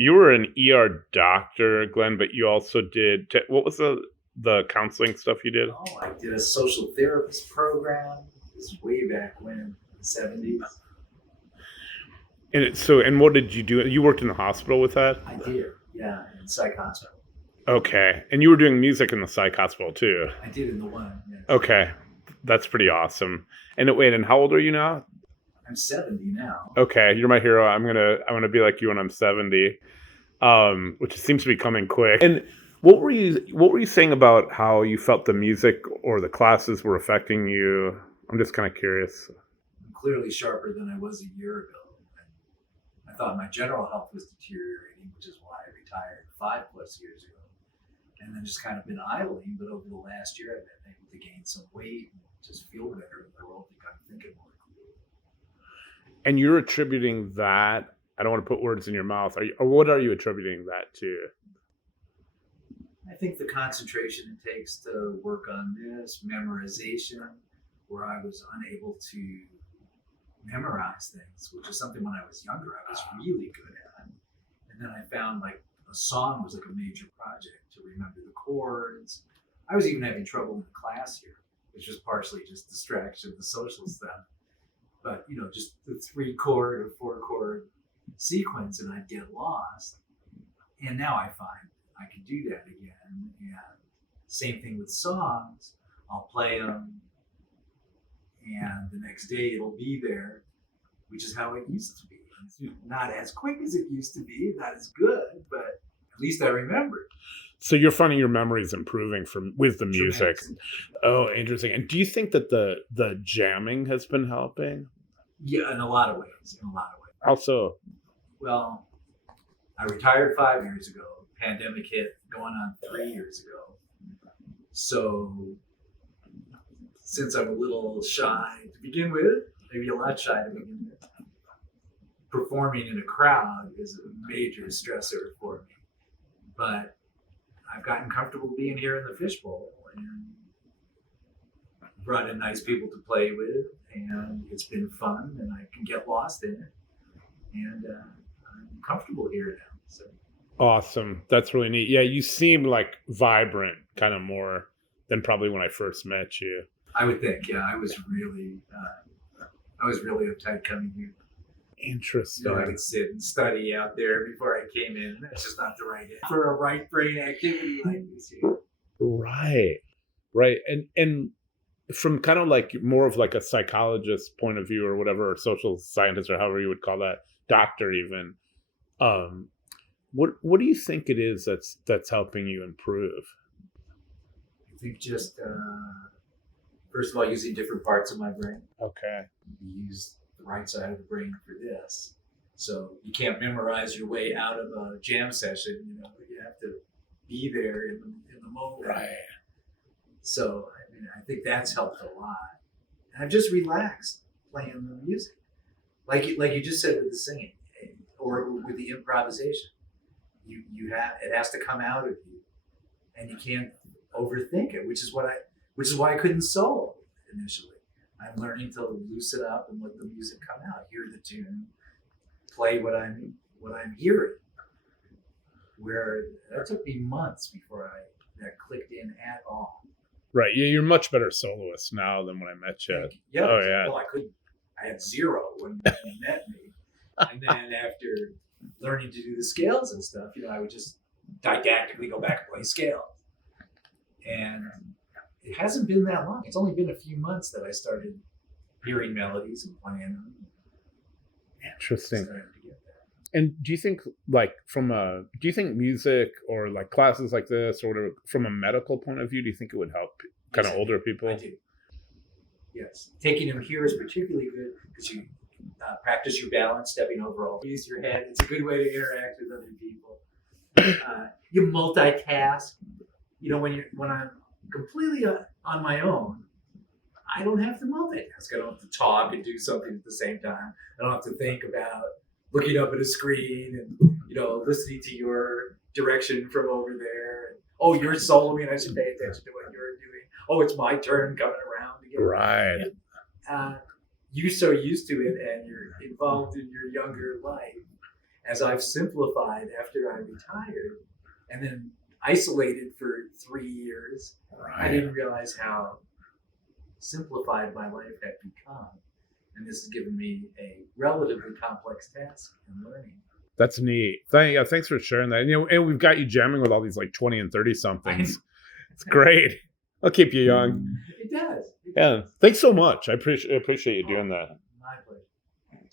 You were an ER doctor, Glenn, but you also did what was the counseling stuff you did? Oh, I did a social therapist program. This was way back when, in the 70s. And what did you do? You worked in the hospital with that? I did, yeah, in Psych hospital. Okay. And you were doing music in the psych hospital too. I did in the one, yeah. Okay. That's pretty awesome. And how old are you now? I'm 70 now. Okay, you're my hero. I'm gonna be like you when I'm 70. Which seems to be coming quick. And what were you saying about how you felt the music or the classes were affecting you? I'm just kind of curious. I'm clearly sharper than I was a year ago. I thought my general health was deteriorating, which is why I retired 5+ years ago. And then just kind of been idling, but over the last year I've been able to gain some weight and just feel better in the world and kind of thinking more clearly. And you're attributing that. I don't want to put words in your mouth. Or what are you attributing that to? I think the concentration it takes to work on this, memorization, where I was unable to memorize things, which is something when I was younger I was really good at. And then I found like a song was like a major project to remember the chords. I was even having trouble in class here, which was partially just distraction, the social stuff. But just the 3 chord or 4 chord sequence, and I'd get lost. And now I find I can do that again. And same thing with songs. I'll play them, and the next day it'll be there, which is how it used to be. It's not as quick as it used to be, not as good, but at least I remember. So you're finding your memory is improving with the music. Oh, interesting. And do you think that the jamming has been helping? Yeah, in a lot of ways. Also, well, I retired 5 years ago. Pandemic hit going on 3 years ago. So since I'm a little shy to begin with, maybe a lot shy to begin with, performing in a crowd is a major stressor for me. But I've gotten comfortable being here in the fishbowl and brought in nice people to play with, and it's been fun, and I can get lost in it. And I'm comfortable here now. So. Awesome. That's really neat. Yeah, you seem like vibrant, kind of more than probably when I first met you. I would think, yeah. I was really uptight coming here. Interesting. I could sit and study out there before I came in. That's just not the right for a right brain activity like this here. Right. And from kind of like more of like a psychologist point of view or whatever, or social scientist or however you would call that, doctor even. What do you think it is that's helping you improve? I think just first of all, using different parts of my brain. Okay. We use the right side of the brain for this, so you can't memorize your way out of a jam session. You have to be there in the moment. Right. So I think that's helped a lot. And I've just relaxed playing the music, like you just said with the singing or with the improvisation. It has to come out of you, and you can't overthink it, which is why I couldn't solo initially. I'm learning to loosen up and let the music come out, hear the tune, play what I'm hearing. Where that took me months before that clicked in at all. Right. Yeah, you're much better soloist now than when I met you. Yeah. Oh yeah. Well, I had 0 when you met me, and then after learning to do the scales and stuff, I would just didactically go back and play scales. And it hasn't been that long. It's only been a few months that I started hearing melodies and playing them. Interesting. And do you think do you think music or like classes like this or whatever, from a medical point of view, do you think it would help kind of older people? I do. Yes. Taking them here is particularly good because you practice your balance, stepping over all. Use your head. It's a good way to interact with other people. You multitask. When I'm completely on my own, I don't have to multitask. I don't have to talk and do something at the same time. I don't have to think about looking up at a screen and listening to your direction from over there. Oh, you're soloing. I should pay attention to what you're doing. Oh, it's my turn coming around again. Right. You're so used to it, and you're involved in your younger life, as I've simplified after I retired and then isolated for 3 years, I didn't realize how simplified my life had become. And this has given me a relatively complex task in learning. That's neat. Yeah, thanks for sharing that. And we've got you jamming with all these like 20 and 30 somethings. It's great. I'll keep you young. It does. Yeah. Thanks so much. I appreciate you doing that.